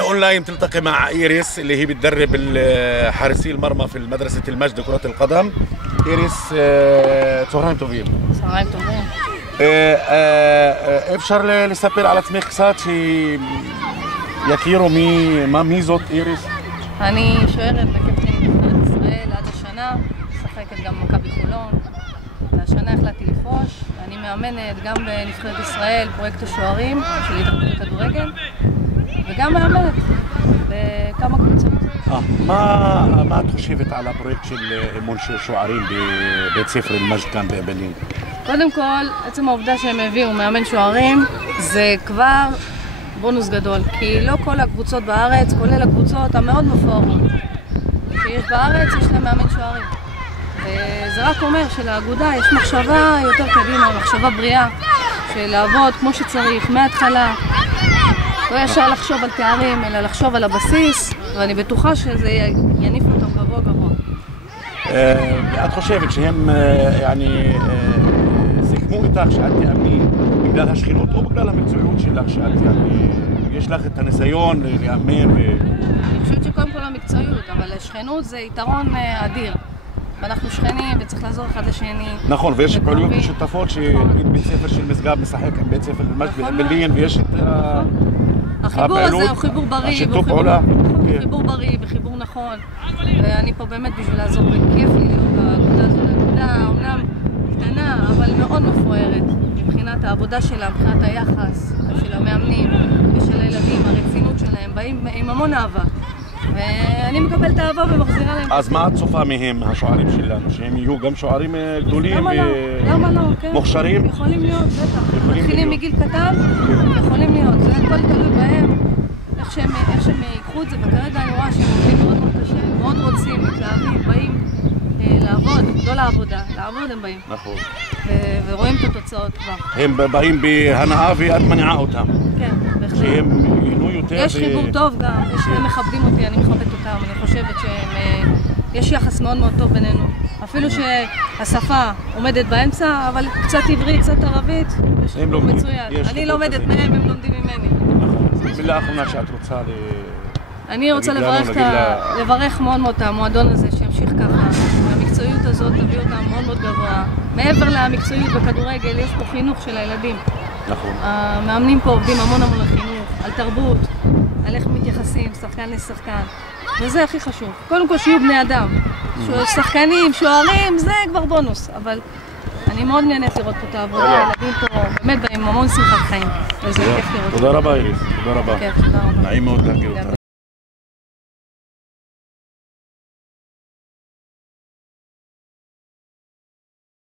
اونلاين تلتقي مع ايريس اللي هي بتدرب حارسي المرمى في مدرسة المجد كرة القدم. ايريس צהריים טובים. צהריים טובים. אפשר לספר על עצמך קצת שיכירו מי זאת איריס? אני שוערת בקפטן נבחרת ישראל עד השנה, משחקת גם במכבי חולון. והשנה החלטתי לפרוש, ואני מאמנת גם בנבחרת ישראל, פרויקט השוערים של התאחדות הכדורגל, וגם מאמנת בכמה קבוצות. מה את חושבת על הפרויקט של אימון שוערים בבית ספר אל-מג'ד כאן בבלין? קודם כל, עצם העובדה שהם הביאו מאמן שוערים זה כבר בונוס גדול, כי לא כל הקבוצות בארץ, כולל הקבוצות המאוד מפוארות שיש בארץ, יש להם מאמן שוערים. וזה רק אומר שלאגודה יש מחשבה יותר קדימה, מחשבה בריאה, של לעבוד כמו שצריך, מההתחלה. לא ישר לחשוב על תארים, אלא לחשוב על הבסיס, ואני בטוחה שזה יניף אותם גבוה גבוה. את חושבת שהם סיכמו איתך שאת תאמני בגלל השכנות או בגלל המקצועיות שלך, יש לך את הניסיון לאמן? אני חושבת שקודם כל המקצועיות, אבל השכנות זה יתרון אדיר. ואנחנו שכנים וצריך לעזור אחד לשני. נכון, ויש פעילויות משותפות שבית ספר של משגב משחק עם בית ספר אל-מג'ד בבלין, ויש את החיבור הזה הוא חיבור בריא, השיתוף פעולה. חיבור בריא וחיבור נכון. ואני פה באמת בשביל לעזור, וכיף לי להיות באגודה הזאת. האגודה אומנם קטנה, אבל מאוד מפוארת מבחינת העבודה שלה, מבחינת היחס של המאמנים ושל הילדים, הרצינות שלהם, באים עם המון אהבה. ואני מקבלת אהבה ומחזירה להם. אז מה את צופה מהם, השוערים שלנו? שהם יהיו גם שוערים גדולים ומוכשרים? יכולים להיות, בטח. מתחילים מגיל קטן, יכולים להיות. זה הכל תלוי בהם, איך שהם ייקחו את זה. וכרגע אני רואה שהם עובדים מאוד מאוד קשה, מאוד רוצים, מתלהבים, באים לעבוד, לא לעבודה, לעבוד הם באים. נכון. ורואים את התוצאות כבר. הם באים בהנאה ואת מניעה אותם. כן, בהחלט. שהם ייהנו יותר. יש חיבור טוב גם, הם מכבדים אותי, אני מכבדת אותם, אני חושבת שיש יחס מאוד מאוד טוב בינינו. אפילו שהשפה עומדת באמצע, אבל קצת עברית, קצת ערבית, יש חיבור מצוין. אני לומדת מהם, הם לומדים ממני. נכון. מילה אחרונה שאת רוצה אני רוצה לברך מאוד מאוד את המועדון הזה, שימשיך ככה. המקצועיות הזאת תביא אותם מאוד מאוד גבוה. מעבר למקצועיות בכדורגל, יש פה חינוך של הילדים. נכון. המאמנים פה עובדים המון המון על חינוך, על תרבות, על איך מתייחסים, שחקן לשחקן. וזה הכי חשוב. קודם כל שיהיו בני אדם. שחקנים, שוערים, זה כבר בונוס. אבל אני מאוד נהנית לראות פה את העבודה, הילדים פה באמת באים המון שמחת חיים. וזה כיף לראות. תודה רבה איריס, תודה רבה. כיף, תודה רבה. נעים מאוד להכיר אותך.